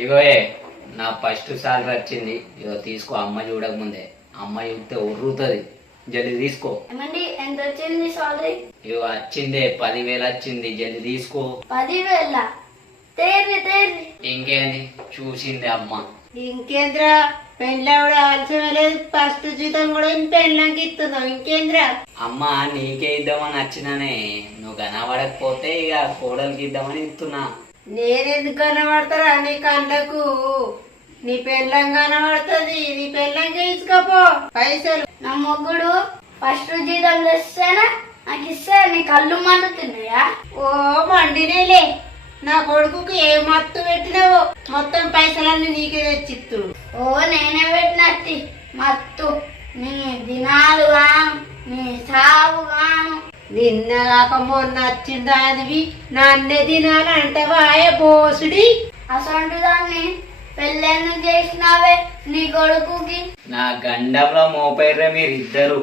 ఇగోయే నా first salary వచ్చింది. ఇగో తీసుకో. అమ్మ చూడకముందే అమ్మ చూస్తే ఉర్రుతుంది. జల్ది తీసుకో. ఏమండి ఎంత వచ్చింది సాలరీ? ఇగో వచ్చిందే 10,000 వచ్చింది. జల్ది తీసుకో. 10,000? తేరి తేరి. ఇంకేంది చూసింది అమ్మ. ఇంకేంద్రా పెళ్ళావిడ ఆలస్యం లేదు. ఫస్ట్ జీతం కూడా పెళ్ళంకి ఇస్తున్నావు. ఇంకేంద్రా అమ్మ నీకే ఇద్దామని వచ్చినానే. నువ్వు కనబడకపోతే ఇక కోడలికి ఇద్దామని ఇస్తున్నా. నేనెందుకు కనబడతారా నీ కళ్ళకు? నీ పెళ్ళం కనబడుతుంది. నీ పెళ్ళంకి ఇసుకోపో పైసలు. నా మొగ్గుడు ఫస్ట్ జీతం తెస్తేనే నాకు ఇస్తే నీ కళ్ళు మండుతున్నాయా? ఓ మండినేలే. నా కొడుకుకి ఏ మత్తు పెట్టినావో మొత్తం పైసలన్నీ నీకే తెచ్చిత్తుడు. ఓ నేనే పెట్టినట్టి మత్తు. నీ దినాలు గాను నీ సాగు గాను. నిన్న కాక మొన్న వచ్చిందా అనివి నన్నే తినాలంటవా బోసుడి? అసలు దాన్ని పెళ్ళెందుకు చేసినావే నీ కొడుకుకి? నా గండంలో మోపైర్రే మీరిద్దరు.